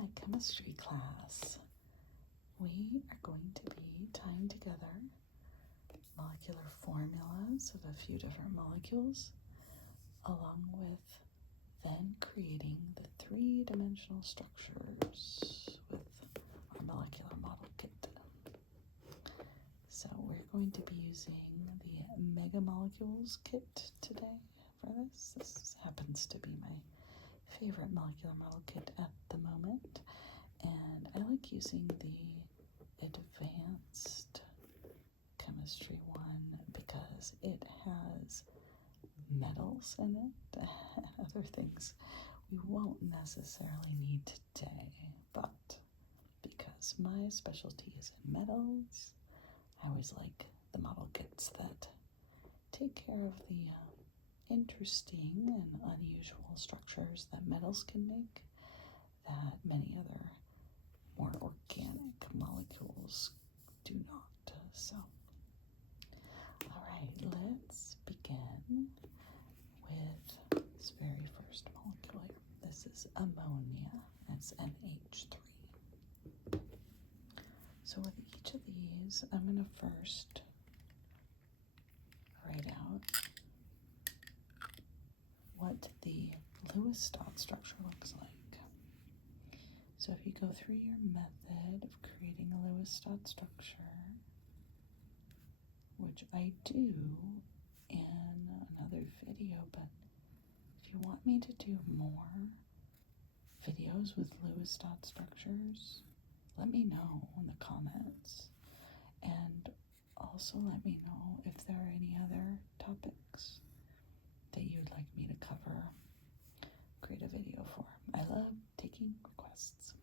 my chemistry class. We are going to be tying together molecular formulas of a few different molecules, along with then creating the three-dimensional structures with our molecular model kit. So we're going to be using the Mega Molecules kit today for this. This happens to be my favorite molecular model kit at the moment, and I like using the advanced chemistry one because it has metals in it, other things we won't necessarily need today, but because my specialty is in metals, I always like the model kits that take care of the interesting and unusual structures that metals can make that many other more organic molecules do not. So, all right, let's begin with this very first molecule here. This is ammonia. It's NH3. So with each of these, I'm going to first write out what the Lewis dot structure looks like. So if you go through your method of creating a Lewis dot structure, which I do in another video, but if you want me to do more videos with Lewis dot structures, let me know in the comments, and also let me know if there are any other topics that you'd like me to cover, create a video for. I love taking requests.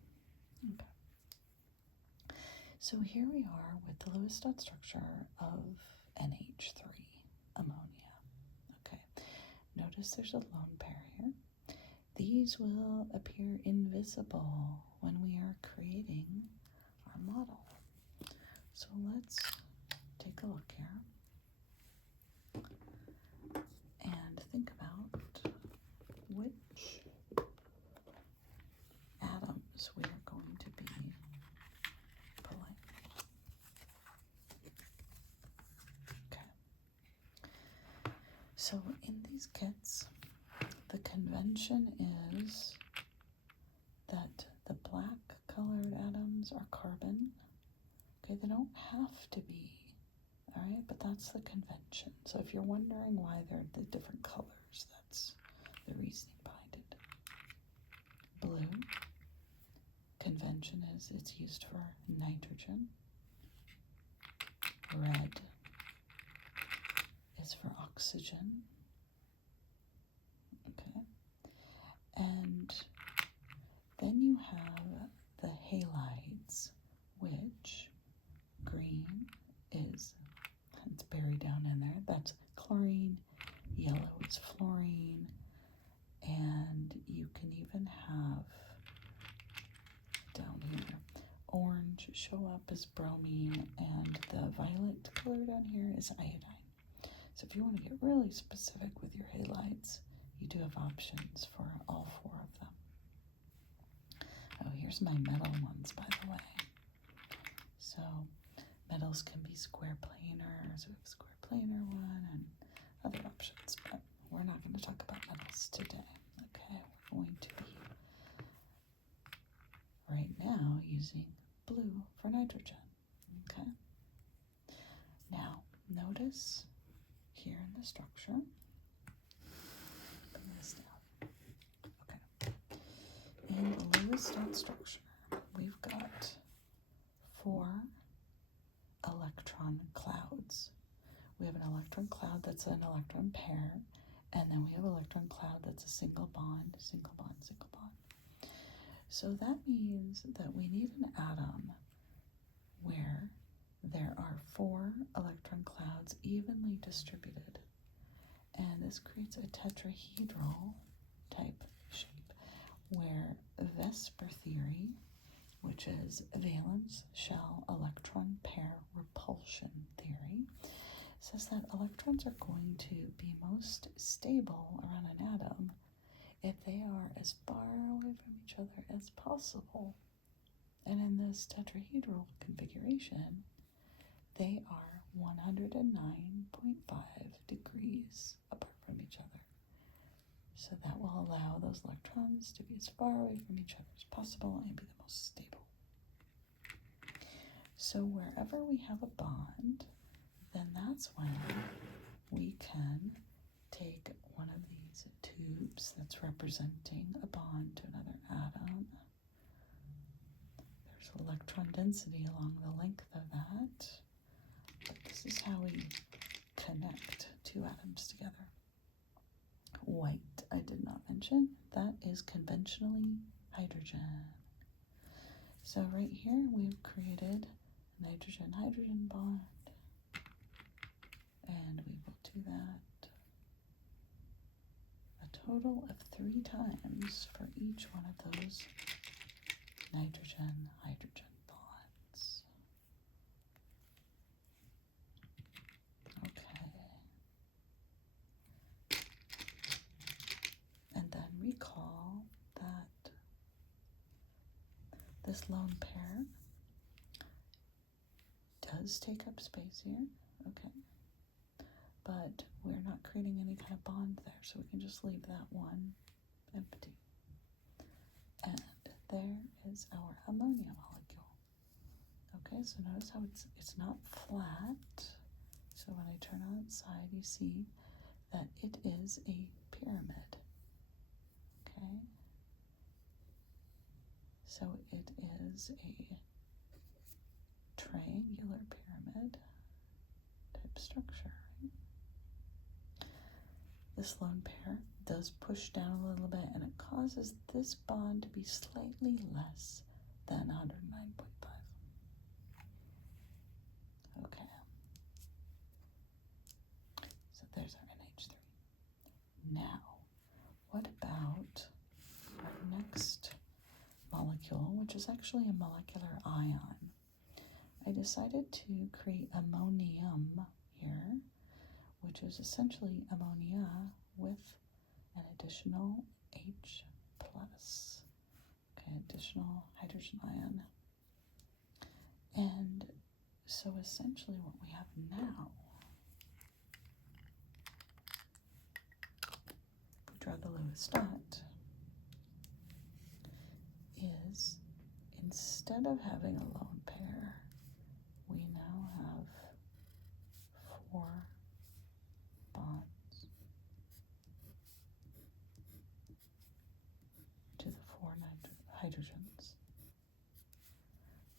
Okay. So here we are with the Lewis dot structure of NH3, ammonia. Okay. Notice there's a lone pair here. These will appear invisible when we are creating our model. So let's take a look here and think about which atoms we are going to be pulling. Okay. So in these kits, the convention is that the black colored atoms are carbon. Okay, they don't have to be, all right, but that's the convention. So if you're wondering why they're the different colors, that's the reasoning behind it. Blue, convention is it's used for nitrogen. Red is for oxygen. Okay, and then you have the halides, which green is, it's buried down in there, that's chlorine, yellow is fluorine, and you can even have down here orange show up as bromine, and the violet color down here is iodine. So if you want to get really specific with your halides, you do have options for all four of them. Oh, here's my metal ones, by the way. So metals can be square planar, so we have a square planar one and other options, but we're not going to talk about metals today. Okay, we're going to be right now using blue for nitrogen. Okay, now notice here in the structure, put this down. Okay, in the Lewis dot structure, we've got 4 electron clouds. We have an electron cloud that's an electron pair, and then we have an electron cloud that's a single bond, single bond, single bond. So that means that we need an atom where there are 4 electron clouds evenly distributed, and this creates a tetrahedral type shape where VSEPR theory, which is valence shell electron pair repulsion theory, says that electrons are going to be most stable around an atom if they are are as far away from each other as possible. And in this tetrahedral configuration, they are 109.5 degrees apart from each other. So that will allow those electrons to be as far away from each other as possible and be the most stable. So wherever we have a bond, then that's when we can take one of these tubes that's representing a bond to another atom. There's electron density along the length of that. But this is how we connect two atoms together. White, I did not mention, that is conventionally hydrogen. So right here we've created a nitrogen-hydrogen bond, and we will do that a total of 3 times for each one of those nitrogen-hydrogen bonds. Okay. And then recall that this lone pair does take up space here, okay? But we're not creating any kind of bond there, so we can just leave that one empty. And there is our ammonia molecule. Okay, so notice how it's not flat. So when I turn on its side, you see that it is a pyramid. Okay, so it is a triangular pyramid type structure. Right? This lone pair does push down a little bit, and it causes this bond to be slightly less than 109.5. Okay. So there's our NH3. Now, what about our next molecule, which is actually a molecular ion? I decided to create ammonium here, which is essentially ammonia with an additional H+, okay, additional hydrogen ion. And so essentially what we have now, if we draw the Lewis dot, is instead of having a lone pair, we now have 4 bonds to the 4 hydrogens.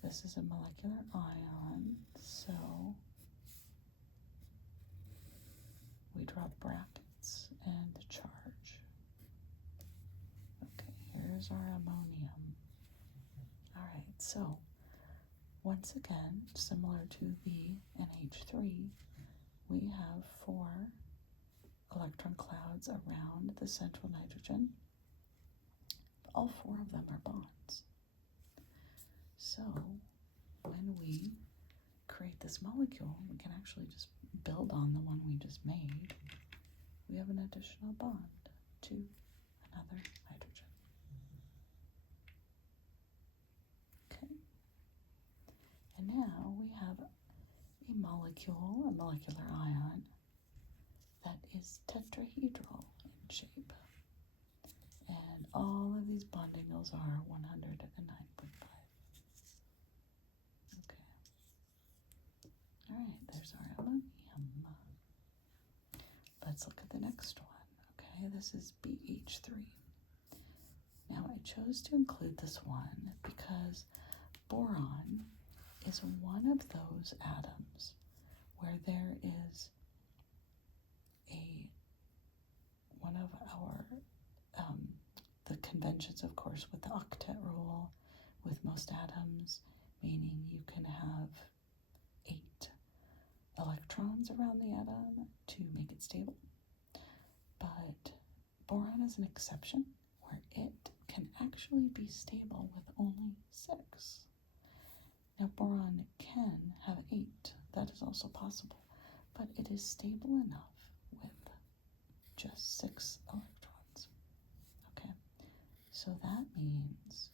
This is a molecular ion, so we draw brackets and charge. Okay, here's our ammonium. All right, so once again, similar to the NH3, we have 4 electron clouds around the central nitrogen. All 4 of them are bonds. So when we create this molecule, we can actually just build on the one we just made. We have an additional bond to another hydrogen. Okay. And now we have a molecule, a molecular ion, that is tetrahedral in shape. And all of these bond angles are 109.5. Okay. All right, there's our ammonium. Let's look at the next one. Okay, this is BH3. Now I chose to include this one because boron is one of those atoms where there is one of our the conventions, of course, with the octet rule with most atoms, meaning you can have 8 electrons around the atom to make it stable. But boron is an exception where it can actually be stable with only 6. Now boron can have 8, that is also possible, but it is stable enough with just 6 electrons. Okay, So that means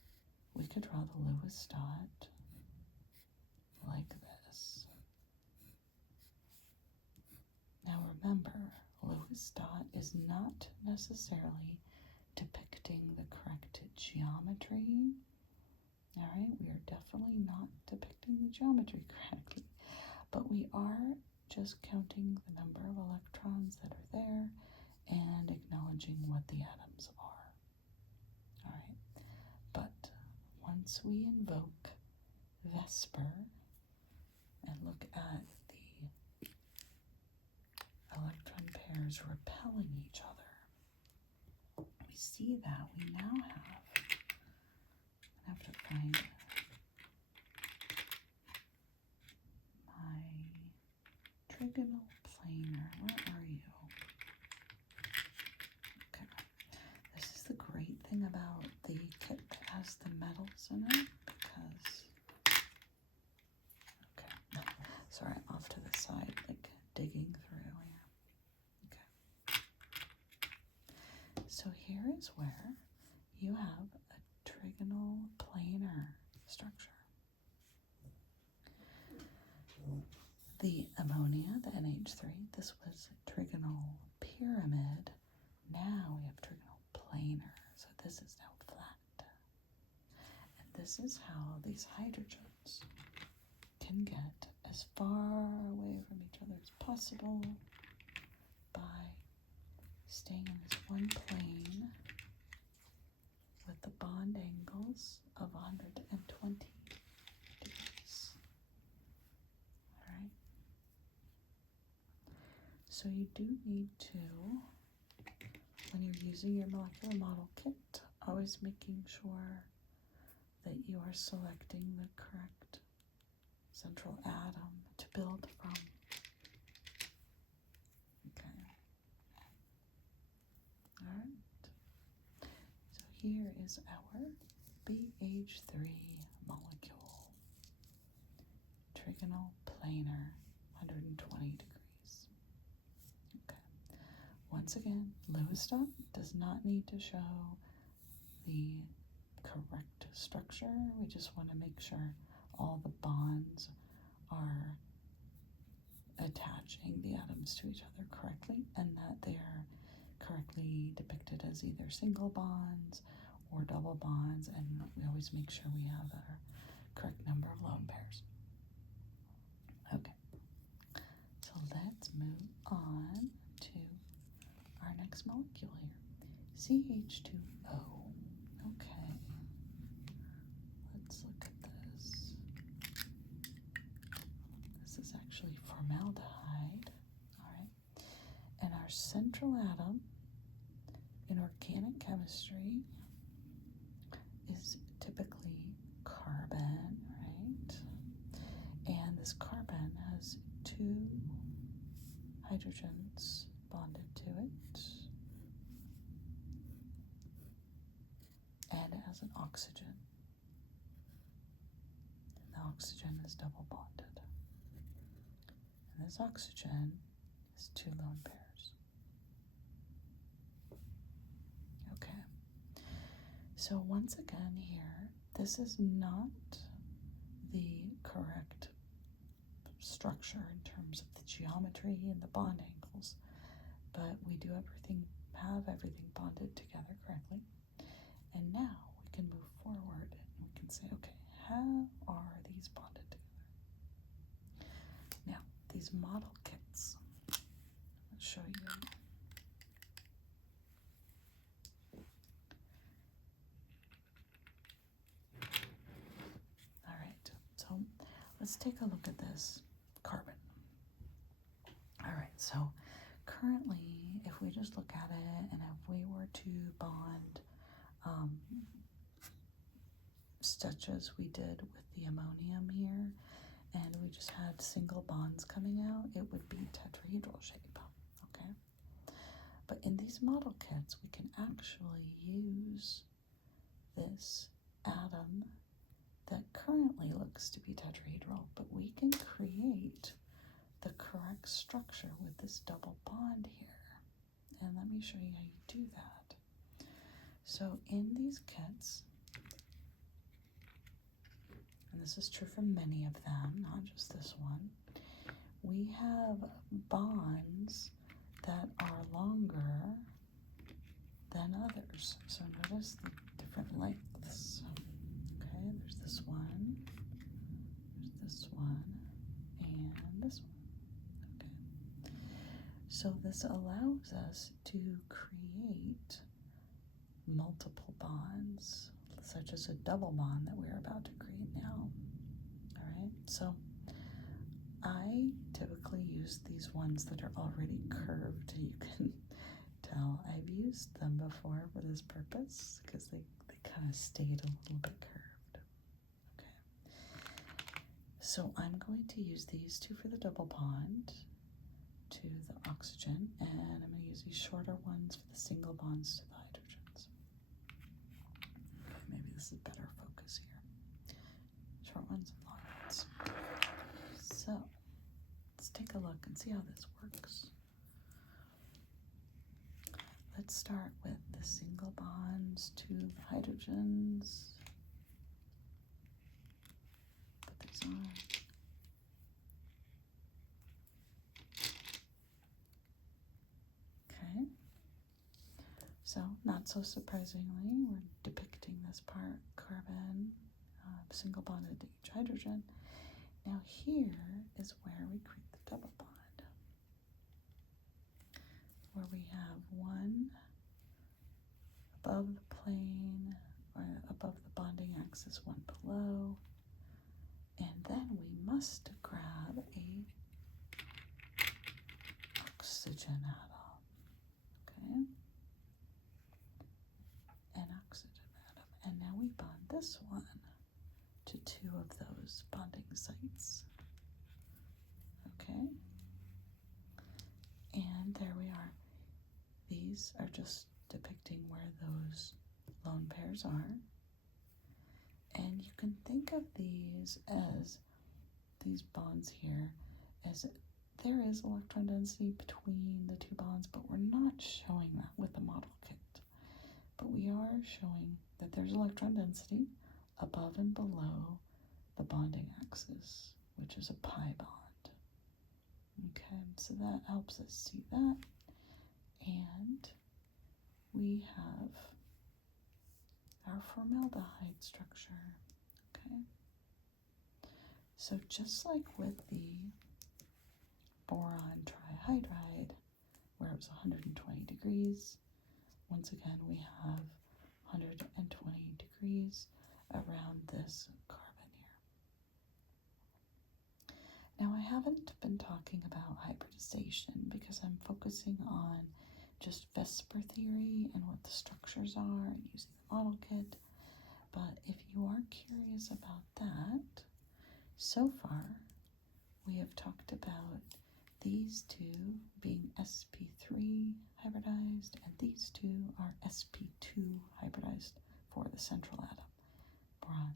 we could draw the Lewis dot like this. Now remember, Lewis dot is not necessarily depicting the correct geometry. All right, we are definitely not depicting the geometry correctly, but we are just counting the number of electrons that are there and acknowledging what the atoms are. All right, but once we invoke VSEPR and look at the electron pairs repelling each other, we see that we now have to find my trigonal planar. Where are you? Okay. This is the great thing about the kit that has the metals in it, because, okay, sorry, off to the side, like digging through here. Okay. So here is where you have a trigonal planar structure. The ammonia, the NH3, this was trigonal pyramid. Now we have trigonal planar, so this is now flat. And this is how these hydrogens can get as far away from each other as possible by staying in this one plane with the bond angles of 120 degrees. All right. So you do need to, when you're using your molecular model kit, always making sure that you are selecting the correct central atom to build from. Okay. All right. So here is our BH3 molecule. Trigonal planar, 120 degrees. Okay. Once again, Lewis dot does not need to show the correct structure. We just want to make sure all the bonds are attaching the atoms to each other correctly and that they are correctly depicted as either single bonds or double bonds, and we always make sure we have our correct number of lone pairs. Okay, so let's move on to our next molecule here, CH2O. Okay, let's look at this. This is actually formaldehyde, all right? And our central atom in organic chemistry is typically carbon, right? And this carbon has two hydrogens bonded to it, and it has an oxygen. And the oxygen is double bonded. And this oxygen is two lone pairs. Okay. So once again here, this is not the correct structure in terms of the geometry and the bond angles, but we do have everything bonded together correctly. And now we can move forward and we can say, okay, how are these bonded together? Now, these model kits, I'll show you. All right, so let's take a look at this carbon. All right, so currently, if we just look at it, and if we were to bond such as we did with the ammonium here, and we just had single bonds coming out, it would be tetrahedral shape, okay? But in these model kits, we can actually use this atom that currently looks to be tetrahedral, but we can create the correct structure with this double bond here. And let me show you how you do that. So in these kits, and this is true for many of them, not just this one, we have bonds that are longer than others. So notice the different lengths. Okay, there's this one, and this one. Okay. So this allows us to create multiple bonds, such as a double bond that we're about to create now. All right, so I typically use these ones that are already curved. You can tell I've used them before for this purpose because they kind of stayed a little bit curved. Okay, so I'm going to use these two for the double bond to the oxygen, and I'm going to use these shorter ones for the single bonds to the hydrogens. Maybe this is better focus here. Short ones and long ones. So let's take a look and see how this works. Let's start with the single bonds to the hydrogens. Put these on. Okay. So, not so surprisingly, we're depicting this part, carbon, single bonded to each hydrogen. Now here is where we create the double bond, where we have one above the plane, or above the bonding axis, one below, and then we must grab a oxygen atom, okay? An oxygen atom, and now we bond this one to two of those bonding sites, okay? And there we are. These are just depicting where those lone pairs are. And you can think of these as, these bonds here, as there is electron density between the two bonds, but we're not showing that with the model kit. But we are showing that there's electron density above and below the bonding axis, which is a pi bond. Okay, so that helps us see that. And we have our formaldehyde structure, okay? So just like with the boron trihydride, where it was 120 degrees, once again we have 120 degrees around this carbon here. Now I haven't been talking about hybridization because I'm focusing on just VSEPR theory and what the structures are and using the model kit. But if you are curious about that, so far we have talked about these two being sp3 hybridized, and these two are sp2 hybridized for the central atom, boron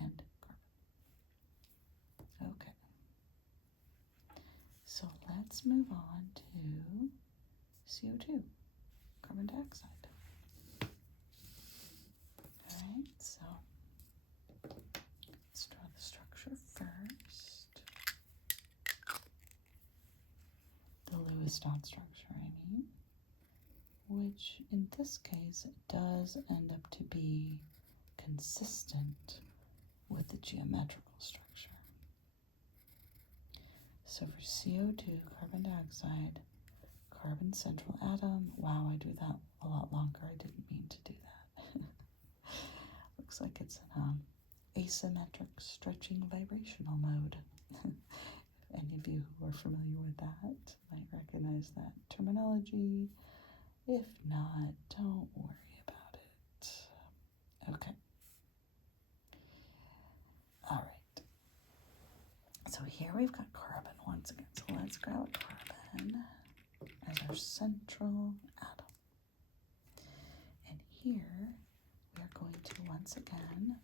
and carbon. Okay, so let's move on to CO2, carbon dioxide. Alright, so let's draw the structure first. The Lewis dot structure, I mean, which in this case does end up to be consistent with the geometrical structure. So for CO2, carbon dioxide, carbon central atom. Wow, I do that a lot longer. I didn't mean to do that. Looks like it's an asymmetric stretching vibrational mode. If any of you who are familiar with that might recognize that terminology. If not, don't worry about it. Okay. All right. So here we've got carbon once again. So let's grab carbon as our central atom. And here we are going to once again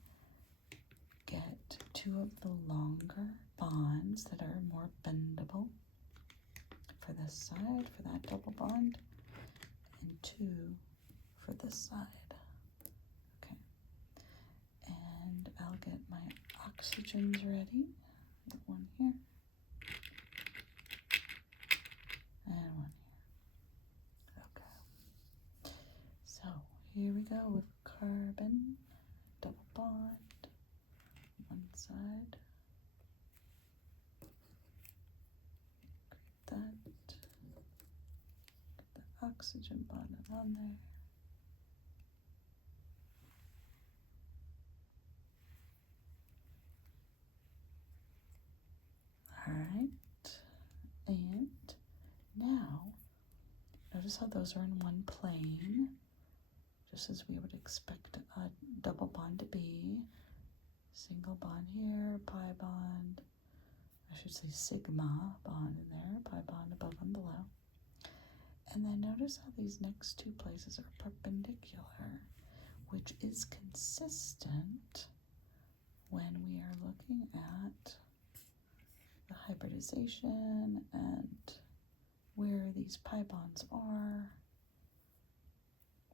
get two of the longer bonds that are more bendable for this side, for that double bond, and two for this side. oxygen's ready. Got one here. And one here. Okay. So here we go with carbon, double bond, one side. Create that. Get the oxygen bonded on there. Alright, and now notice how those are in one plane, just as we would expect a double bond to be. Single bond here, pi bond, I should say sigma bond in there, pi bond above and below. And then notice how these next two places are perpendicular, which is consistent when we are looking at the hybridization and where these pi bonds are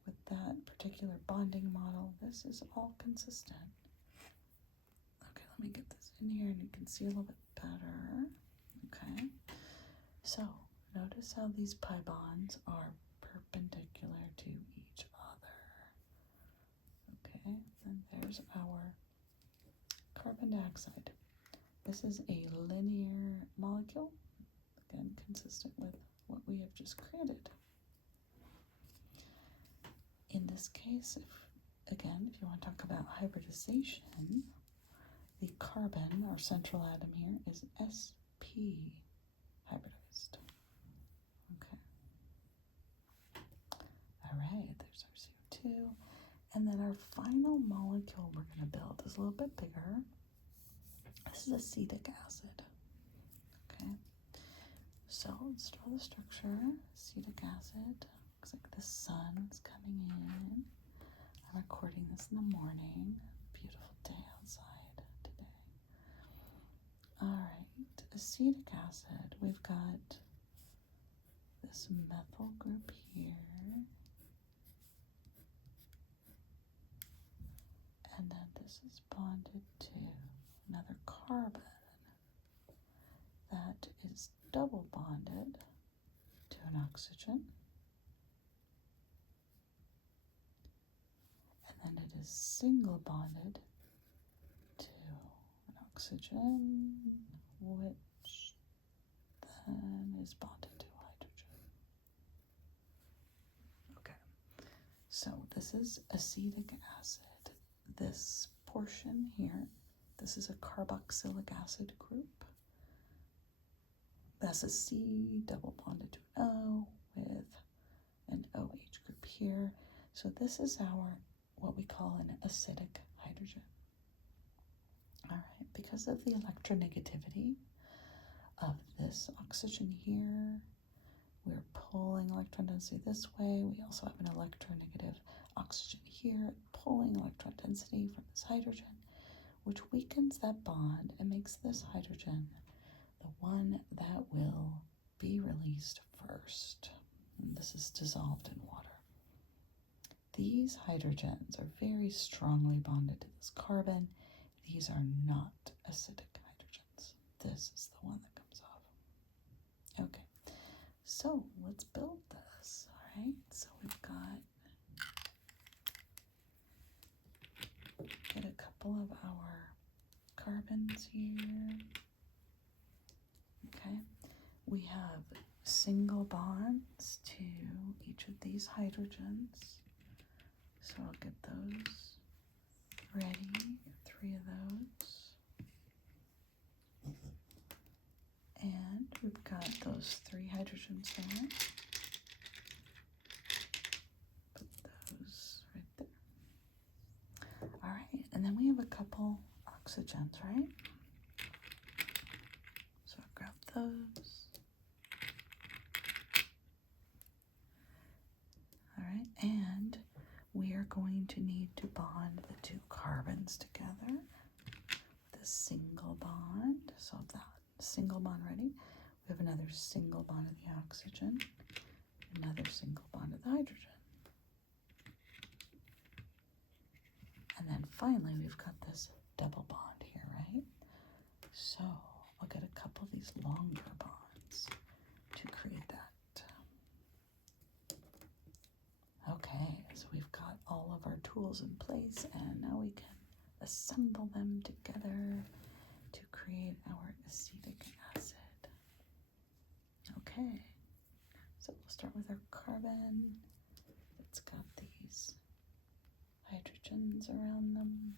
with that particular bonding model. This is all consistent. Okay, let me get this in here and you can see a little bit better. Okay, so notice how these pi bonds are perpendicular to each other. Okay, and there's our carbon dioxide. This is a linear molecule, again, consistent with what we have just created. In this case, if you want to talk about hybridization, the carbon, our central atom here, is sp hybridized. Okay. All right, there's our CO2. And then our final molecule we're going to build is a little bit bigger. This is acetic acid. Okay, so let's draw the structure. Acetic acid. Looks like the sun's coming in. I'm recording this in the morning. Beautiful day outside today. All right, acetic acid. We've got this methyl group here. And then this is bonded to another carbon that is double bonded to an oxygen. And then it is single bonded to an oxygen, which then is bonded to hydrogen. Okay, so this is acetic acid. This portion here, this is a carboxylic acid group. That's a C double bonded to an O with an OH group here. So this is our, what we call an acidic hydrogen. All right, because of the electronegativity of this oxygen here, we're pulling electron density this way. We also have an electronegative oxygen here, pulling electron density from this hydrogen, which weakens that bond and makes this hydrogen the one that will be released first. And this is dissolved in water. These hydrogens are very strongly bonded to this carbon. These are not acidic hydrogens. This is the one that comes off. Okay, so let's build this. All right, so we've got get a couple of our carbons here. Okay, we have single bonds to each of these hydrogens. So I'll get those ready, 3 of those. And we've got those 3 hydrogens there. Put those right there. All right, and then we have a couple oxygens, right? So I'll grab those. All right, and we are going to need to bond the 2 carbons together with a single bond. So that single bond ready. We have another single bond of the oxygen, another single bond of the hydrogen. And then finally we've got this double bond here, right? So I'll get a couple of these longer bonds to create that. Okay, so we've got all of our tools in place, and now we can assemble them together to create our acetic acid. Okay, so we'll start with our carbon. It's got these hydrogens around them.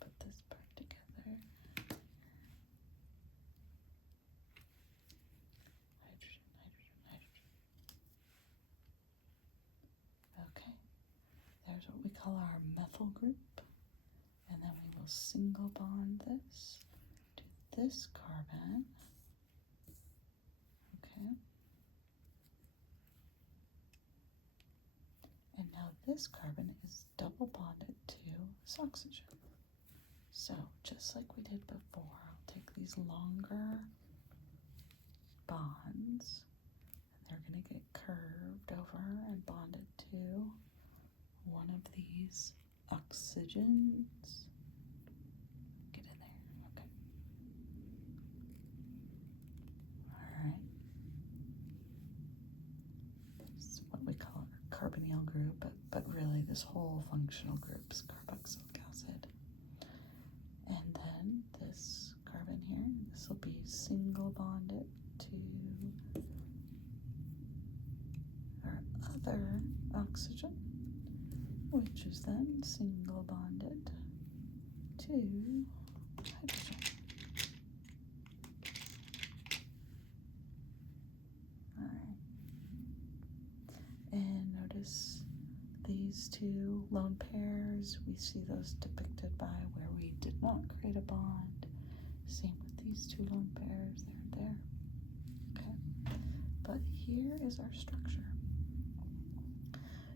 Put this part together. Hydrogen, hydrogen, hydrogen. Okay, there's what we call our methyl group. And then we will single bond this to this carbon. Okay. And now this carbon is double bonded to this oxygen. So just like we did before, I'll take these longer bonds, and they're going to get curved over and bonded to one of these oxygens. Get in there. Okay. All right. This is what we call our carbonyl group, but really this whole functional group is carboxylic acid. And then this carbon here, this will be single bonded to our other oxygen, which is then single bonded to hydrogen. All right. And notice these two lone pairs, we see those depicted by where we did not create a bond. Same with these two lone pairs, they're there. Okay. But here is our structure.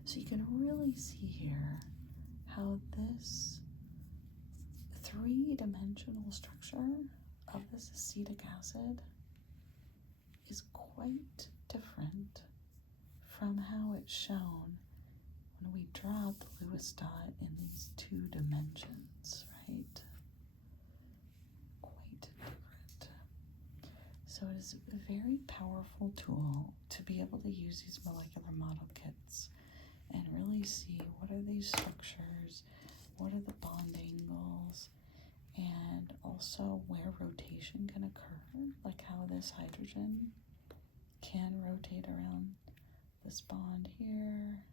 So you can really see here how this three-dimensional structure of this acetic acid is quite different from how it's shown when we draw the Lewis dot in these two dimensions, right? Quite different. So it is a very powerful tool to be able to use these molecular model kits and really see what are these structures, what are the bond angles, and also where rotation can occur, like how this hydrogen can rotate around this bond here.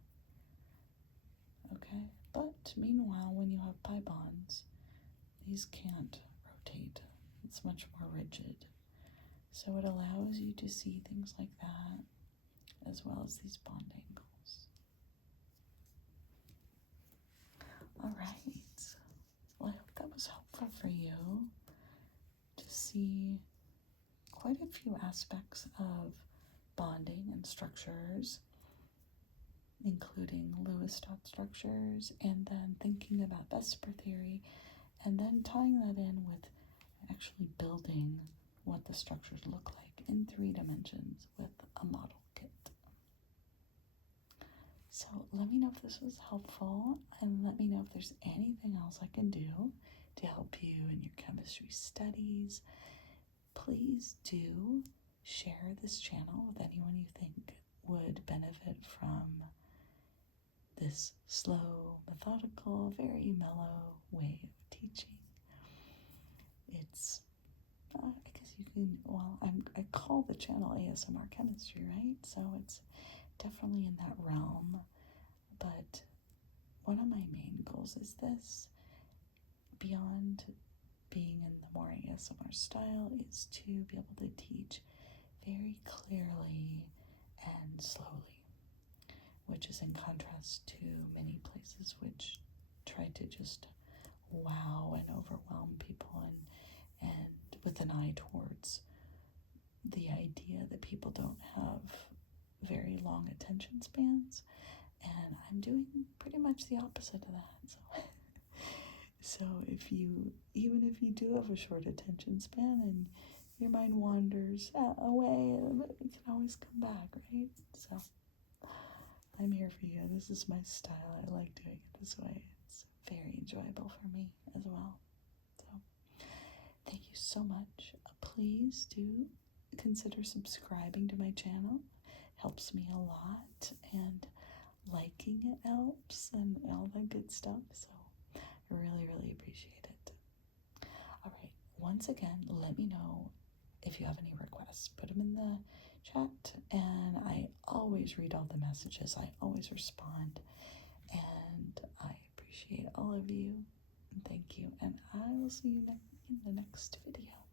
Okay, but meanwhile, when you have pi bonds, these can't rotate. It's much more rigid. So it allows you to see things like that, as well as these bond angles. All right, well, I hope that was helpful for you to see quite a few aspects of bonding and structures, including Lewis dot structures, and then thinking about VSEPR theory, and then tying that in with actually building what the structures look like in 3 dimensions with a model kit. So let me know if this was helpful, and let me know if there's anything else I can do to help you in your chemistry studies. Please do share this channel with anyone you think would benefit from this slow, methodical, very mellow way of teaching. It's, I guess you can, well, I call the channel ASMR Chemistry, right? So it's definitely in that realm. But one of my main goals is this, beyond being in the more ASMR style, is to be able to teach very clearly and slowly, which is in contrast to many places which try to just wow and overwhelm people, and with an eye towards the idea that people don't have very long attention spans. And I'm doing pretty much the opposite of that. So even if you do have a short attention span and your mind wanders away, you can always come back, right? So I'm here for you. This is my style. I like doing it this way. It's very enjoyable for me as well. So thank you so much. Please do consider subscribing to my channel. Helps me a lot, and liking it helps, and all that good stuff. So I really, really appreciate it. All right, once again, let me know if you have any requests. Put them in the chat, and I always read all the messages. I always respond, and I appreciate all of you. Thank you, and I will see you in the next video.